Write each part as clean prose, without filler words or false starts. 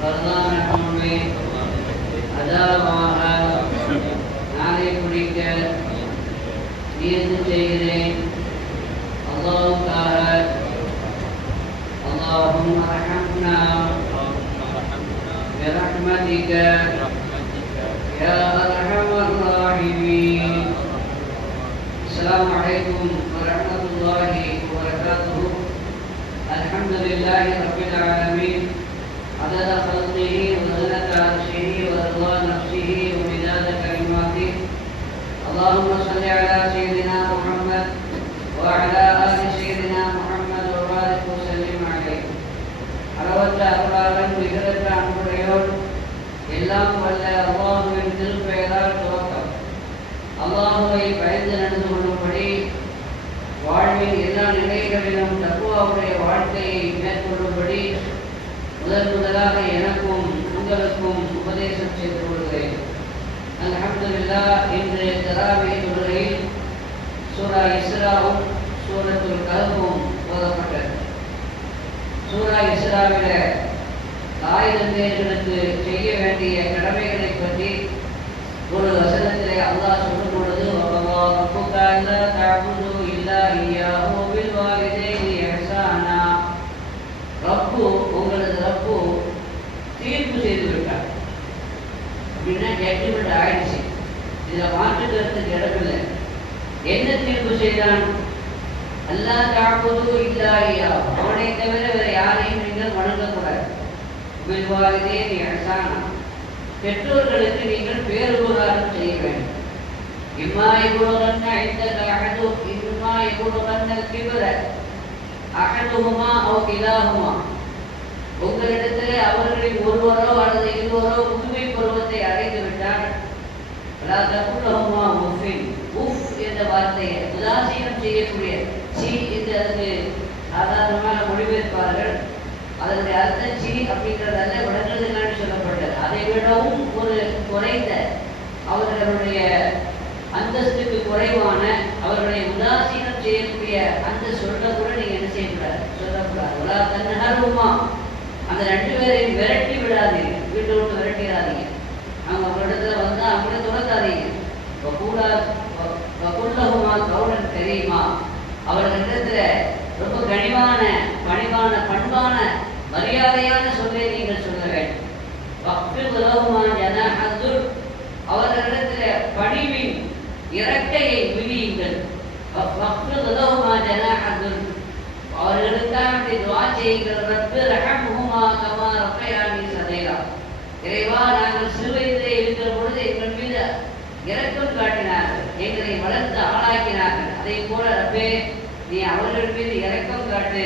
பரதான நோன்பை அதாவாக நாளை பிடிக்க நியத்து செய்கிறேன். அல்லாஹ்வுக்காக. اللهم ارحمنا برحمتك يا ارحم الراحمين. السلام عليكم ورحمة الله وبركاته. الحمد لله رب العالمين عدد خلقه وزنة عرشه ورضا نفسه ومداد كلماته. اللهم صل على سيدنا محمد وعلى آل سيدنا محمد وبارك وسلم عليه. அளவற்ற அருளாளன் மிகரற்ற அன்புடையோடு எல்லாம் வல்ல அல்லாஹுவின் திருப்பெயரால் துவக்கம். அல்லாஹுவை பயந்து நடந்து கொள்ளும்படி வாழ்வின் எல்லா நிலைகளிலும் தக்குவாவுடைய வாழ்க்கையை மேற்கொள்ளும்படி முதலாக எனக்கும் உங்களுக்கும் உபதேசம் செய்து கொள்கிறேன். அல்ஹம்துலில்லாஹ். இன்று தராவீஹ் தொழுகையில் சூரா இஸ்ராவும் சூரத்துல் கஹ்ஃபும் ஓதப்பட்டது. சூரா இஸ்ராவில 1000 பேர்களுக்கு செய்ய வேண்டிய கடமைகளை பற்றி ஒரு வசனத்திலே அல்லாஹ் சொல்லும் பொழுது ரப்பு, உங்களது ரப்பு தீர்ப்பு செய்து விட்டார் அப்படின்னா ஜட்ஜ்மெண்ட் ஆயிடுச்சு. இதில் மாற்றுக்கிறதுக்கு இடமில்லை. என்ன தீர்ப்பு செய்தான்? அல்லாஹ் தஅபுது இல்லா இய்யாஹு, அவனை தவிர வேறு யாரையும் நீங்கள் வணங்கக்கூடாது. பில் வாலிதைனி இஹ்சானா, பெற்றோர்களுக்கு நீங்கள் பேருபகாரம் செய்ய வேண்டும். இம்மா யபுலகன்ன இந்தக அஹது இம்மா யபுலகன்ன கிபர அஹதுஹுமா அவ் கிலாஹுமா, உங்களிடத்திலே அவர்களில் ஒருவரோ அல்லது இருவரோ முதுமை பருவத்தை அடைந்து விட்டால் லா தகுலஹுமா உஃபின், உஃப் என்ற வார்த்தையை உதாசீனம் செய்யக்கூடிய சி என்று அதுக்கு சாதாரணமாக மொழிபெயர்ப்பார்கள். அதனுடைய அர்த்தம் சி அப்படிங்கிறதல்ல, விளங்குறதுக்கான சொல்லப்பட்டது. அதை விடவும் ஒரு குறைந்த, அவர்களுடைய அந்தஸ்துக்கு குறைவான, அவர்களை உதாசீனம் செய்யக்கூடிய அந்த சொல்ல கூட நீங்க என்ன செய்யக்கூடாது, சொல்லக்கூடாது. உலா தன்னஹருமா, அந்த 2 பேரையும் விரட்டி விடாதீங்க, வீட்டை விட்டு விரட்டிடாதீங்க. அவங்க அவங்களிடத்துல வந்து அவங்கள துரத்தாதீங்க. வகுல்லஹுமா கௌலன் கரீமா, அவர்களிடத்துல ரொம்ப கனிவான பணிவான பண்பான மரியாதையான சொல்லை நீங்கள் சொல்ல வேண்டும். வக்ஃபித் லஹுமா ஜனாஹத்துல், அவர்களிடத்துல பணிவின் இறக்கையை விரியுங்கள். வக்ஃபித் லஹுமா ஜனாஹத்துல், அவர்களுக்காக துஆ செய்யுங்கள். ரப்பி ரஹம்ஹுமா கமா ரப்பயானி ஸகீரா, இறைவா நாங்கள் சிறுவயதிலே இருக்கிற பொழுது எங்கள் மீது இரக்கம் காட்டினார்கள், எங்களை வளர்த்து ஆளாக்கினார்கள். அதை போல ரப்பே நீ அவர்கள் மீது இரக்கம் காட்டு,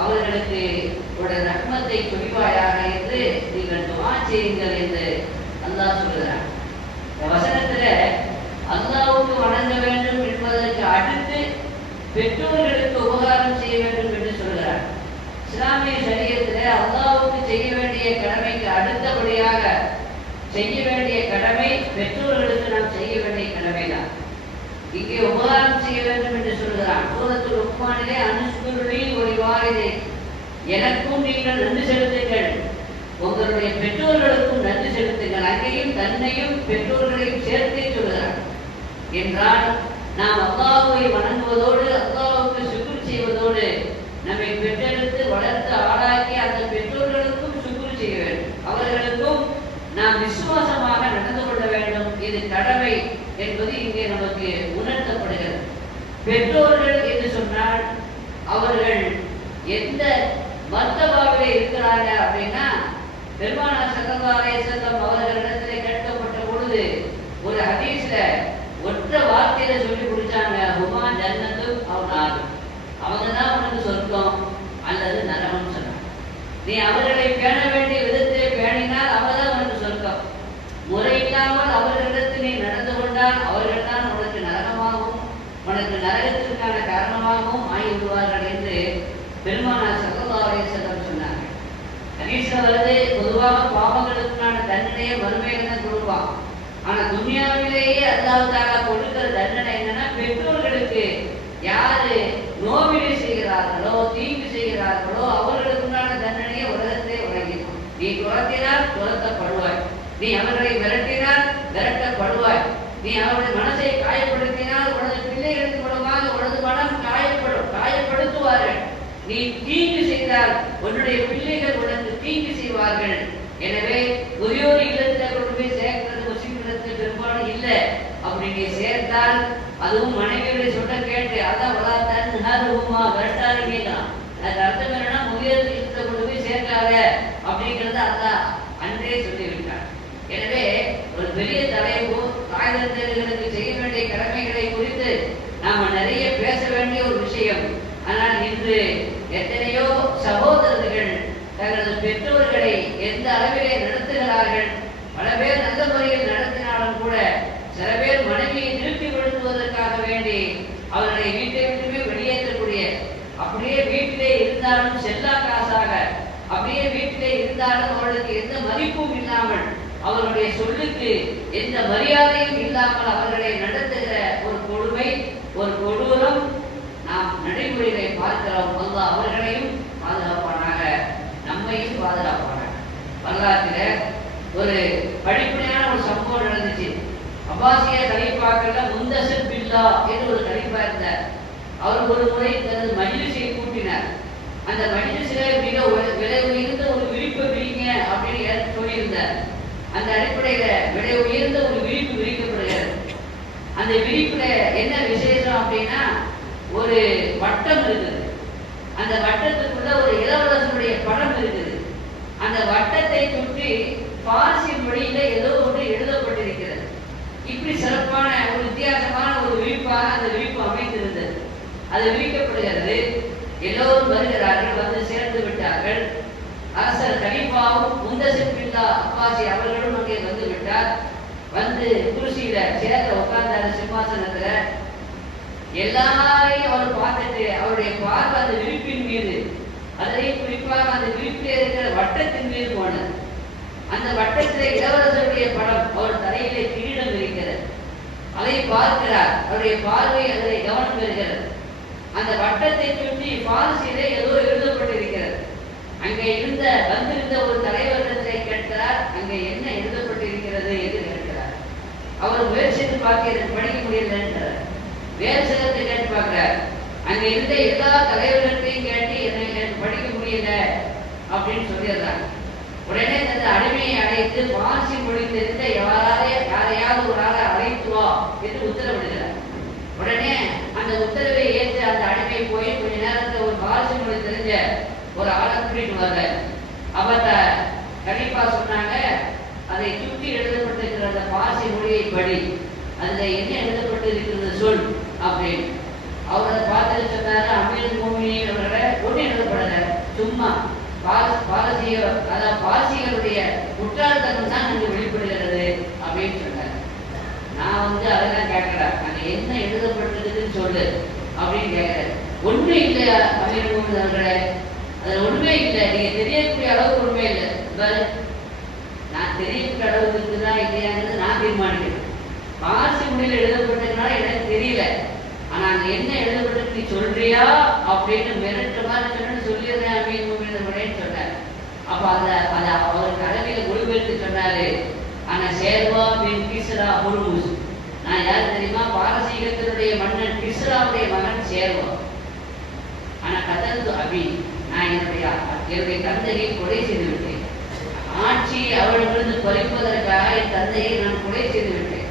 அவர்களுக்கு உடைய ரஹ்மத்தை பொழிவாயாக என்று நீங்கள் துஆ செய்யுங்கள் என்று அல்லாஹ் சொல்கிறார். இந்த வசனத்தில் அல்லாஹ்வுக்கு வணங்க வேண்டும் என்பதற்கு அடுத்து பெற்றோர்களுக்கு உபகாரம் செய்ய வேண்டும் என்று சொல்கிறார். இஸ்லாமிய ஷரியத்தில் அல்லாஹ்வுக்கு செய்ய வேண்டிய கடமைக்கு அடுத்தபடியாக செய்ய வேண்டிய கடமை பெற்றோர்களுக்கு நாம் செய்ய வேண்டிய கடமைதான். இங்கே உபகாரம் செய்ய வேண்டும் என்று சொல்கிறான். சூரத்துல் லுக்மானிலே அனுஷ்குருளி ஒரு வாரிதை, எனக்கும் நீங்கள் நன்றி செலுத்துங்கள், உங்களுடைய பெற்றோர்களுக்கும் நன்றி செலுத்துங்கள். அங்கேயும் தன்னையும் பெற்றோர்களையும் சேர்த்தே சொல்கிறார். என்றால் நாம் அல்லாஹ்வை வணங்குவதோடு அல்லாஹ்வுக்கு சுக்ர் செய்வதோடு நம்மை பெற்றெடுத்து வளர்த்து ஆளாக்கி அந்த பெற்றோர்களுக்கும் சுக்ர் செய்ய வேண்டும், அவர்களுக்கும் நாம் விசுவாசமாக நடந்து கொள்ள வேண்டும். இது கடமை என்பது இங்கே நமக்கு உணர்த்தப்படுகிறது. பெற்றோர்கள் என்று சொன்னால் அவர்கள் எந்த மர்த்தபாவிலே இருக்கிறாங்க அப்படின்னா, பெருமானார் ஸல்லல்லாஹு அலைஹி வஸல்லம் அவர்களிடத்திலே கேட்கப்பட்ட பொழுது ஒரு ஹதீஸ்ல ஒற்ற வார்த்தையில சொல்லி முடிச்சாங்க, ஹுமா ஜன்னத்து அவ் நார், அவங்க தான் உனக்கு சொர்க்கம் அல்லது நரகம் சொன்னாங்க. நீ அவர்களை பேண வேண்டிய விதத்தை பேணினால் அவர்தான் உனக்கு சொர்க்கம். முறையில்லாமல் அவர்களிடத்தில் நீ நடந்து கொண்டால் அவர்கள் தான் உனக்கு நரகமாகவும் உனக்கு நரகத்திற்கான காரணமாகவும் ஆகிவிடுவார்கள் என்று பெருமானார் ஸல்லல்லாஹு அலைஹி வஸல்லம் சொன்னாங்க. ஹதீஸ்ல வருது, பொதுவாக பாவங்களுக்கான தண்டனையை மறுமையில தான் கொடுப்பான். ஆனா துன்யாவிலேயே அல்லாஹ் தஆலா கொடுக்கிற தண்டனை என்னன்னா, பெற்றோர்களுக்கு யாரு நோவினை செய்கிறார்களோ தீங்கு செய்கிறார்களோ அவர்களுக்குண்டான தண்டனையை உலகத்தை நீ துரத்தினால் துரத்தப்படுவாய், நீ அவர்களை விரட்டினால் விரட்டப்படுவாய், நீ அவருடைய மனசை காயப்படுத்தினால் உனது பிள்ளைகளின் மூலமாக உனது மனம் காயப்படுத்துவார்கள், நீ தீங்கு செய்தால் உன்னுடைய பிள்ளைகள் உனக்கு தீங்கு செய்வார்கள். எனவே முதியோர் இல்லத்துல கொண்டு போய் சேர்க்கிறது முஸ்லிம் இல்லத்துல பெரும்பாலும் இல்லை. அப்படி நீ சேர்த்தால் அதுவும் மனைவியுடைய சொல்ல கேட்டு அதான் உலகத்தன்மா விரட்டாருங்க. அது அர்த்தம் என்னன்னா முதியோர் இல்லத்துல கொண்டு போய் சேர்க்காத அப்படிங்கிறத அதான் அன்றே சொல்லிவிட்டார். எனவே ஒரு பெரிய தலைப்பு தாய் தந்தையர்களுக்கு செய்ய வேண்டிய கடமைகளை குறித்து நாம நிறைய பேச வேண்டிய ஒரு விஷயம். ஆனால் இன்று எத்தனையோ சகோதரர்கள் தங்களது பெற்றோர்களை எந்த அளவிலே நடத்துகிறார்கள். பல பேர் நல்ல முறையில் நடத்தினாலும் கூட சில பேர் மனைவியை திருப்திப்படுத்துவதற்காக வேண்டி அவர்களை வீட்டை விட்டுமே வெளியேற்றக்கூடிய, அப்படியே வீட்டிலே இருந்தாலும் செல்லா காசாக, அப்படியே வீட்டிலே இருந்தாலும் அவர்களுக்கு எந்த மதிப்பும் இல்லாமல், அவர்களுடைய சொல்லுக்கு எந்த மரியாதையும் இல்லாமல் அவர்களை நடத்துகிற ஒரு கொடுமை, ஒரு கொடூரம் நாம் நடைமுறைகளை பார்க்கிறோம். அல்லாஹ் அவர்களையும் பாதுகாப்பானாக, நம்மையும் பாதுகாப்பானாக. வரலாற்றில் ஒரு படிப்படியான ஒரு சம்பவம் நடந்துச்சு. அப்பாசிய கலீஃபாக்கள்ல முந்தசிர் பில்லா என்று ஒரு கலீஃபா இருந்தார். அவர் ஒரு முறை தனது மஜ்லிஸை கூட்டினார். அந்த மஜ்லிஸில மிக விலை உயர்ந்த ஒரு விரிப்பை விரிங்க அப்படின்னு சொல்லியிருந்தார். அந்த அடிப்படையில விலை உயர்ந்த ஒரு விரிப்பு விரிக்கப்படுகிறது. அந்த விரிப்புல என்ன விசேஷம் அப்படின்னா ஒரு வட்டம் இருக்குது. அந்த வட்டத்துக்குள்ள ஒரு இளவரசனுடைய படம் இருக்குது. அந்த வட்டத்தை சுற்றி பார்சி மொழியில ஏதோ ஒன்று எழுதப்பட்டிருக்கிறது. இப்படி சிறப்பான ஒரு வித்தியாசமான ஒரு விரிப்பாக அந்த விரிப்பு அமைந்திருந்தது. அது விரிக்கப்படுகிறது. எல்லோரும் வருகிறார்கள், வந்து சேர்ந்து விட்டார்கள். அரசர் கலீஃபாவும் முந்தசிர் பில்லா அப்பாசி அவர்களும் அங்கே வந்து விட்டார். வந்து குருசியில சேர்ந்த உட்கார்ந்தாரு சிம்மாசனத்துல. எல்லாரையும் அவர் பார்த்துட்டு அவருடைய பார்வை அந்த விரிப்பின் மீது, அதிலேயும் குறிப்பாக அந்த விரிப்பில் இருக்கிற வட்டத்தின் மீது போனது. அந்த வட்டத்திலே இளவரசருடைய படம், அவர் தலையிலே கிரீடம் இருக்கிறது. அதை பார்க்கிறார். அவருடைய பார்வை அதிலே கவனம் பெறுகிறது. அந்த வட்டத்தை சுற்றி பார்சியிலே ஏதோ எழுதப்பட்டிருக்கிறது. அங்கே வந்திருந்த ஒரு தலைவரிடத்தை கேட்கிறார், அங்கே என்ன எழுதப்பட்டிருக்கிறது என்று கேட்கிறார். அவர் முயற்சித்து பார்க்க படிக்க முடியல என்றார். வேறு சிலத்தை கேட்டு பார்க்கிறார். அங்க இருந்த எல்லா தலைவர்களையும் கேட்டு என்ன படிக்க முடியல அப்படின்னு சொல்லிடுறாங்க. உடனே தனது அடிமையை அழைத்து பார்சி மொழி தெரிந்த யாரையாவது ஒரு ஆளை அழைத்து வா என்று உத்தரவிடுகிறார். உடனே அந்த உத்தரவை ஏற்று அந்த அடிமை போய் கொஞ்ச நேரத்தில் ஒரு பார்சி மொழி தெரிஞ்ச ஒரு ஆளை கூட்டிட்டு வர்ற. அவர்கிட்ட கலீஃபா சொன்னாங்க, அதை சுற்றி எழுதப்பட்டிருக்கிற அந்த பார்சி மொழியை படி, அதுல என்ன எழுதப்பட்டிருக்கிறது சொல் அப்படின்னு. அவர் அதை பார்த்துட்டு சொன்னாரு, அமீர் மோமினின் அவர்களை ஒன்றும் எழுதப்படல, சும்மா பார்சிகளுடைய குற்றாலத்தனம் தான் அங்கு வெளிப்படுகிறது அப்படின்னு சொன்னார். நான் அதெல்லாம் கேட்கிறேன், அங்க என்ன எழுதப்பட்டிருக்குன்னு சொல்லு அப்படின்னு கேட்கிறேன். ஒண்ணும் இல்லையா அமீர் மோமின் அவர்களே, அதுல ஒண்ணுமே இல்லை, நீங்க தெரியக்கூடிய அளவுக்கு ஒண்ணுமே இல்லை. நான் தெரியக்கூடிய அளவுக்கு இருக்குதா இல்லையாங்கிறது நான் தீர்மானிக்கிறேன். பார்சி மொழியில் எழுதப்பட்டதுனால எனக்கு தெரியல, ஆனா அங்க என்ன எழுதப்பட்டிருக்கு நீ சொல்றியா அப்படின்னு மிரட்டு மாதிரி சொல்லிடுறேன் அப்படின்னு சொன்னார். அப்ப அந்த அவருக்கு அரபியில மொழிபெயர்த்து சொன்னாரு, ஆனா சேர்வா பின் கிஸ்ரா ஹுர்முஸ், நான் யாரு தெரியுமா, பாரசீகத்தினுடைய மன்னன் கிஸ்ராவுடைய மகன் சேர்வா. ஆனா கதந்து அபி, நான் என்னுடைய தந்தையை கொலை செய்து விட்டேன். ஆட்சி அவரிடமிருந்து பறிப்பதற்காக என் தந்தையை நான் கொலை செய்து விட்டேன்.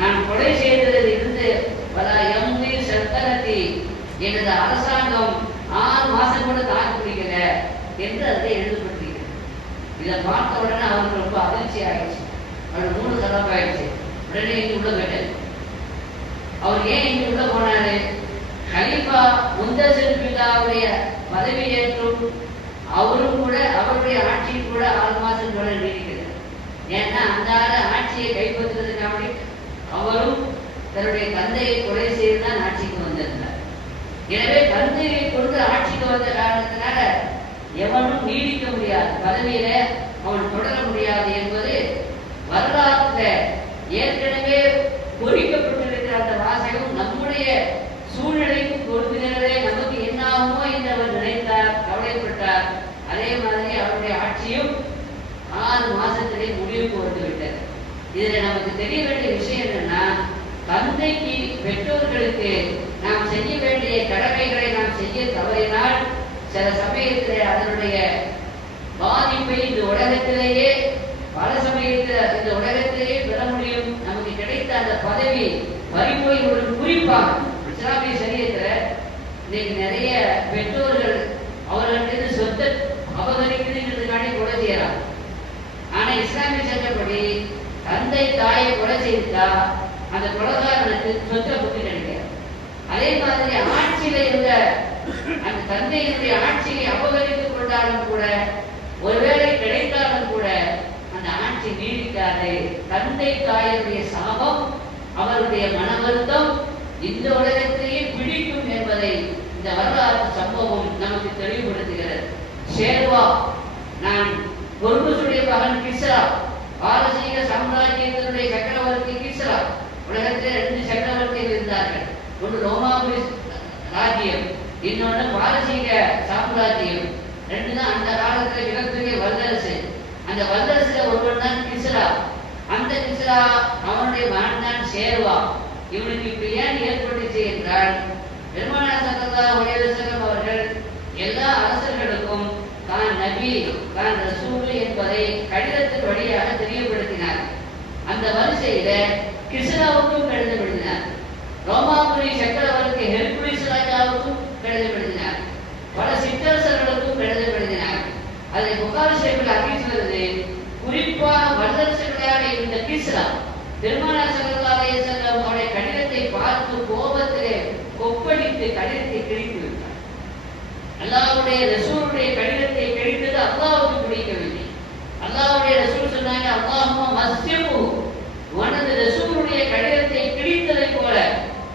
நான் கொலை செய்ததில் இருந்து பல எம்பி சத்தனத்தி, எனது அரசாங்கம் 6 மாசம் கூட தாக்கு பிடிக்கல என்று அதை எழுதப்பட்டிருக்கிறது. இதை பார்த்த உடனே அவருக்கு ரொம்ப அதிர்ச்சி ஆயிடுச்சு. அவர் 3 கலப்பு ஆயிடுச்சு. உடனே இங்க உள்ள போயிட்டார். அவர் ஏன் இங்க உள்ள போனாரு? கலீஃபா முந்தசிர் பில்லாவுடைய பதவி ஏற்றும் அவரும் கூட அவருடைய ஆட்சியும் கூட 6 மாசம் கூட நீடிக்கிறது. ஏன்னா அந்த ஆட்சியை கைப்பற்றுவதற்காக அவரும் தன்னுடைய தந்தையை கொலை செய்துதான் ஆட்சிக்கு வந்திருந்தார். எனவே தந்தையை கொண்டு ஆட்சிக்கு வந்த காரணத்தினால எவனும் நீடிக்க முடியாது, பதவியில அவன் தொடர முடியாது என்பது வரலாற்றில் ஏற்கனவே பொறிக்கப்பட்டிருக்கிற அந்த வாசகம் நம்முடைய சூழ்நிலைக்கு பொருந்துகிறதே. நமக்கு என்ன ஆகுமோ என்று அவர் நினைத்தார், கவலைப்பட்டார். அதே மாதிரி அவருடைய ஆட்சியும் 6 மாசத்திலே முடிவுக்கு வந்து விட்டது. இதுல நமக்கு தெரிய வேண்டிய விஷயம் என்னன்னா, தந்தைக்கு பெற்றோர்களுக்கு நாம் செய்ய வேண்டிய கடமைகளை நாம் செய்ய தவறினால் சில சமயத்தில் அதனுடைய பாதிப்பை இந்த உலகத்திலேயே பல சமயத்தில் இந்த உலகத்திலேயே பெற முடியும். நமக்கு கிடைத்த அந்த பதவி பறிபோய் ஒரு குறிப்பாக இஸ்லாமிய சரியத்தில் இன்னைக்கு நிறைய பெற்றோர்கள் அவர்களுக்கு சொத்தை அபகரிக்கிறதுக்காண்டி கொலை செய்யறாங்க. ஆனா இஸ்லாமிய சட்டப்படி தந்தை தாயை கொலை செய்தா அந்த கொலைகாரனுக்கு சொத்தை புத்தி கிடைக்காது. அதே மாதிரி ஆட்சியில இருந்த அந்த தந்தையினுடைய ஆட்சியை அபகரித்துக் கொண்டாலும் கூட, ஒருவேளை கிடைத்தாலும் கூட அந்த ஆட்சி நீடிக்காது. தந்தை தாயினுடைய சாபம், அவருடைய மன வருத்தம் இந்த உலகத்திலேயே பிடிக்கும் என்பதை இந்த வரலாற்று சம்பவம் நமக்கு தெளிவுபடுத்துகிறது. ஷேர்வா, நான் பொருளுடைய மகன் கிஸ்ரா, பாரசீக சாம்ராஜ்யத்தினுடைய சக்கரவர்த்தி கிஸ்ரா. உலகத்தில் 2 சக்கரவர்த்திகள் இருந்தார்கள். ஒன்று ரோமாபுரி ராஜ்யம், இன்னொன்று பாரசீக சாம்ராஜ்யம். 2 தான் அந்த காலத்தில் மிகப்பெரிய வல்லரசு. அந்த வல்லரசுல ஒருவன் தான் கிஸ்ரா. அந்த கிஸ்ரா அவனுடைய மகன் தான் ஷேர்வா. இவனுக்கு இப்படி ஏன் ஏற்பட்டுச்சு என்றால், பெருமானார் ஸல்லல்லாஹு அலைஹி வஸல்லம் அவர்கள் எல்லா அரசர்களுக்கும் தான் நபி, தான் ரசூல் என்பதை கடிதத்தின் வழியாக தெரியப்படுத்தினார். அந்த வரிசையில கிஸ்ராவுக்கும் கடிதம் எழுதினார். ரோமாபுரி சக்கரவர்த்தி ஹெர்குலிஸ் ராஜாவுக்கும் கடிதம் எழுதினார். பல சிற்றரசர்களுக்கும் கடிதம் எழுதினார். அதை புகாரி ஷரீஃபில் ஹதீஸ் வருது. குறிப்பாக வல்லரசுகளாக இருந்த கிஸ்ரா பெருமானார் ஸல்லல்லாஹு அலைஹி வஸல்லம் அவருடைய கடிதத்தை பார்த்து கோபத்திலே கொப்பளித்து கடிதத்தை கிழித்து விட்டார். அல்லாஹ்வுடைய ரசூலுடைய கடிதத்தை கிழித்தது அல்லாஹ்வுக்கு பிடிக்கவில்லை. அல்லாஹ்வுடைய ரசூல் சொன்னாங்க, அல்லாஹும்ம மஸ்ஸிபு, உனது ரசூலுடைய கடிதத்தை கிழித்ததை போல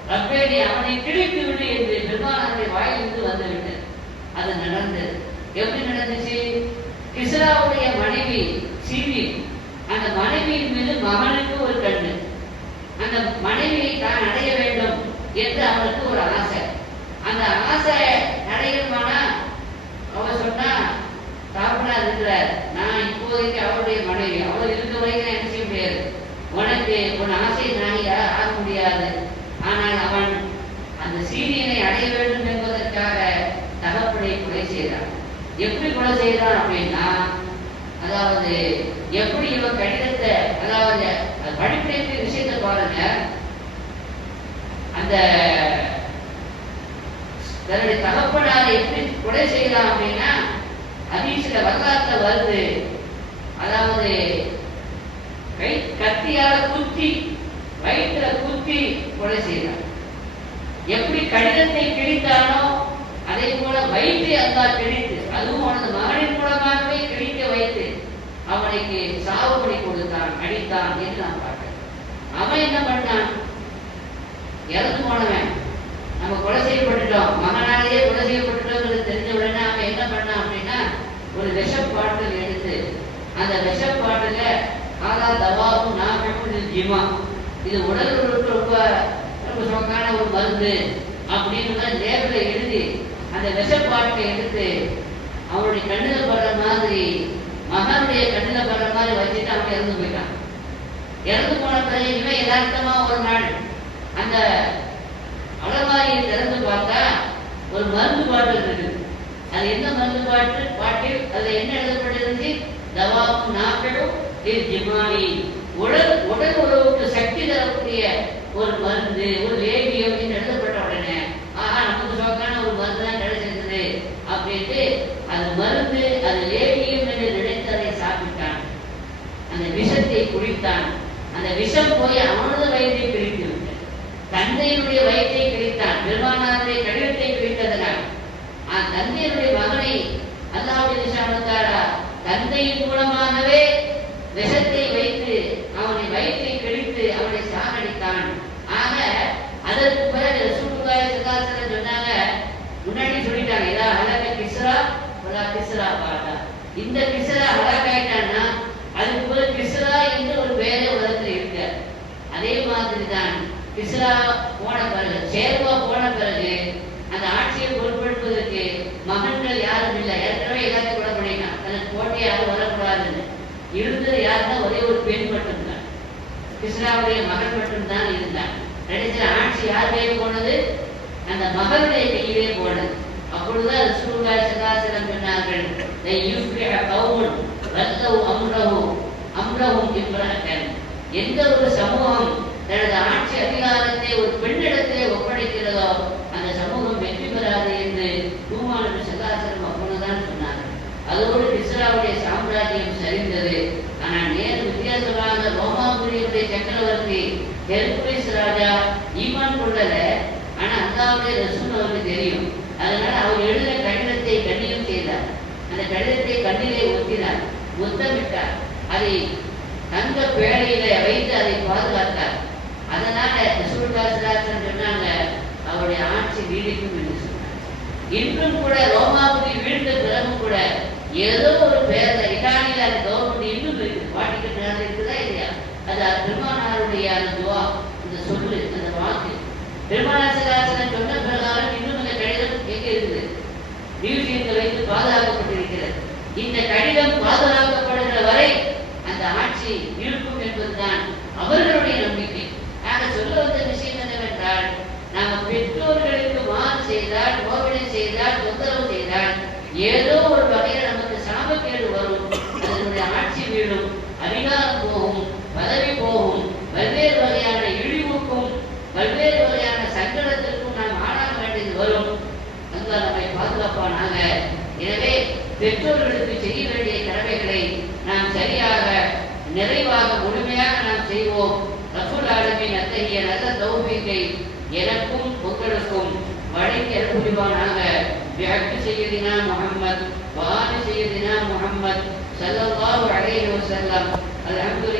ரப்பே நீ அவனை கிழித்து விடு என்று பெருமானாருடைய வாயிலிருந்து வந்துவிட்டது. அது நடந்தது. எப்படி நடந்துச்சு? கிஸ்ராவுடைய மனைவி சீவி, அந்த மனைவியின் மீது மகனுக்கு ஒரு கண்ணு. அந்த மனைவியை தான் அடைய வேண்டும் என்று அவனுக்கு ஒரு ஆசை. அந்த ஆசை அடையணுமானா அவர் சொன்னா, தாப்பனார் இருக்கிறார், நான் இப்போதைக்கு அவருடைய மனைவி, அவள் இருக்க வரைக்கும் என்ன செய்ய முடியாது, உனக்கு உன் ஆசை நாணியா ஆக முடியாது. ஆனால் அவன் அந்த சீரியனை அடைய வேண்டும் என்பதற்காக தகப்பனை கொலை செய்தான். எப்படி கொலை செய்தான் அப்படின்னா, அதாவது எப்படி இவன் கடிதத்தை, அதாவது படிப்பினை விஷயத்தை பாருங்க, அந்த தன்னுடைய தகப்பனாரை எப்படி கொலை செய்யலாம் அப்படின்னா, ஹதீஸ்ல வரலாற்றுல வருது. அதாவது கத்தியால குத்தி, வயிற்றுல குத்தி கொலை செய்தார். எப்படி கடிதத்தை கிழித்தானோ அதே போல வயிற்றை அல்லாஹ் கிழித்து, அதுவும் அவனது மகனின் மூலமாகவே கிழிக்க வைத்து அவனுக்கு சாவுபடி கொடுத்தான், அடித்தான் என்று நாம் பார்க்கிறோம். அவன் என்ன பண்ணான்? இறந்து போனவன், நம்ம கொலை செய்யப்பட்டுட்டோம், மகனாலேயே கொலை செய்யப்பட்டுட்டோம் தெரிஞ்ச உடனே அவன் என்ன பண்ணான் அப்படின்னா, ஒரு விஷப்பாட்டில் எடுத்து, அந்த விஷப்பாட்டில ஆதா தவாவும் நாகமும் ஜிமா, இது உடல் ரொம்ப ரொம்ப சொக்கான ஒரு மருந்து அப்படின்னு லேபிள எழுதி அந்த விஷப்பாட்டை எடுத்து அவனுடைய கண்ணில் படுற மாதிரி, மகனுடைய கண்ணில் படுற மாதிரி வச்சுட்டு அவன் இறந்து போயிட்டான். இறந்து போன பிறகு இவன் யதார்த்தமா ஒரு நாள் அந்த அலமாரியை திறந்து பார்த்தா ஒரு மருந்து பாட்டில் இருக்குது. அது என்ன மருந்து பாட்டில் அதுல என்ன எழுதப்பட்டிருந்துச்சு? தவாவும் நாக்களும் ஜிமானி, உடல் உறவுக்கு சக்தி தரக்கூடிய ஒரு மருந்து, ஒரு லேகியம் என்று எழுதப்பட்ட உடனே, ஆஹா நமக்கு சொக்கான ஒரு மருந்து தான் கிடைச்சிருந்தது அப்படின்ட்டு அது மருந்து, அது லேகியம் என்று நினைத்து அதை சாப்பிட்டான். அந்த விஷத்தை குடித்தான். அந்த விஷம் போய் அவனது வயிற்றை கிழித்து விட்டது. தந்தையினுடைய வயிற்றை கிழித்தான். பெருமானாருடைய கடிதத்தை கிழித்ததனால் தந்தையினுடைய மகனை அல்லாஹ்வுடைய ஷானத்தாலா தந்தையின் மூலமாகவே விஷத்தை வைத்து அவனை வயிற்றை கிழித்து அவனை சாகடித்தான். ஆக அதற்கு பிறகு ரசூலுல்லாஹி ஸல்லல்லாஹு அலைஹி வஸல்லம் சொன்னாங்க, முன்னாடி சொல்லிட்டாங்க, இதா ஹலக கிஸ்ரா வலா கிஸ்ரா பாடா, இந்த கிஸ்ரா ஹலக் ஆயிட்டான்னா அதுக்கு பிறகு கிஸ்ரா என்று ஒரு பேரே உலகத்தில் இருக்கு. அதே மாதிரி தான் கிஸ்ரா போன பிறகு, ஷேர்வா போன பிறகு அந்த ஆட்சியை பொறுப்பெடுப்பதற்கு மகன்கள் யாரும் இல்லை. ஏற்கனவே எல்லாத்தையும் கூட பண்ணிட்டான், தனக்கு போட்டி யாரும் வரக்கூடாதுன்னு. இருந்த ஒரு பெண் மட்டும்தான், கிஸ்ராவுடைய மகன் மட்டும்தான் இருந்தான். கடைசியில் ஆட்சி யார் கையில் போனது? அந்த மகளுடைய கையிலே போனது. அப்பொழுதுதான் ரசூலுல்லாஹி ஸல்லல்லாஹு அலைஹி வஸல்லம் சொன்னார்கள், லை யுஃப்லிஹ கௌமுன் வல்லவு அம்ரஹும் இம்ரஅத்தன். எந்த ஒரு சமூகம் தனது ஆட்சி அதிகாரத்தை ஒரு பெண்ணிடத்திலே ஒப்படைக்கிறதோ அந்த சமூகம் வெற்றி பெறாது என்று தூமா நபி ஸல்லல்லாஹு அலைஹி வஸல்லம் அப்பொழுதுதான் சொன்னார்கள். அதோடு கிஸ்ராவுடைய சாம்ராஜ்யம் சரிந்தது. ஆனால் நேரு வித்தியாசமாக ரோமாபுரியுடைய சக்கரவர்த்தி ஹெர்குலிஸ் ராஜா ஈமான் கொள்ளல. ஆனா அல்லாஹ்வுடைய ரசூல் அவருக்கு தெரியும். அதனால அவர் எழுதின கடிதத்தை கண்ணியம் செய்தார். அந்த கடிதத்தை கண்ணிலே ஒத்தினார், முத்தமிட்டார், அதை தங்க பேழையில வைத்து அதை பாதுகாத்தார். அதனால ரசூலுல்லாஹி ஸல்லல்லாஹு அலைஹி வஸல்லம் சொன்னாங்க, அவருடைய ஆட்சி நீடிக்கும் என்று சொன்னார். இன்றும் கூட ரோமாபுரி வீழ்ந்த பிறகும் கூட ஏதோ ஒரு பேர்ல இட்டாலியில அந்த கவர்மெண்ட் இன்னும் இருக்குது. வாட்டிக்கன் நேரம் இருக்குதா இல்லையா? அது பெருமானாருடைய அந்த துவா, அந்த சொல்லு, அந்த வாக்கு பெருமானார் ஸல்லல்லாஹு அலைஹி வஸல்லம் சொன்ன பிரகாரம் இன்னும் அந்த கடிதம் எங்க இருக்குது? மியூசியத்தில் வைத்து பாதுகாக்கப்பட்டிருக்கிறது. இந்த கடிதம் பாதுகாக்கப்படுகிற வரை அந்த ஆட்சி இருக்கும் என்பதுதான் அவர்களுடைய நம்பிக்கை. நாங்கள் சொல்ல வந்த விஷயம் என்னவென்றால், நாங்கள் பெற்றோர்களுக்கு மாறு செய்தால், நோவினை செய்தால், தொந்தரவு செய்தால் ஏதோ ஒரு வகையில் நமக்கு சாபக்கேடு வரும். அதனுடைய ஆட்சி வீழும், அதிகாரம் போகும், பதவி போகும், பல்வேறு வகையான இழிவுக்கும் பல்வேறு வகையான சங்கடத்திற்கும் நாம் ஆளாக வேண்டியது வரும். அல்லாஹ் நம்மை பாதுகாப்பானாக. எனவே பெற்றோர்களுக்கு செய்ய வேண்டிய கடமைகளை நாம் சரியாக, நிறைவாக, முழுமையாக நாம் செய்வோம். ரப்பல் ஆலமீன் அத்தகைய நல்ல தௌஃபீக்கை எனக்கும் உங்களுக்கும் வழங்கி அருள்புரிவானாக. பிஹக்கி சய்யிதினா முஹம்மத் வ ஆலி சய்யிதினா முஹம்மத் ஸல்லல்லாஹு அலைஹி வஸல்லம். அல்ஹம்துலில்லாஹ்.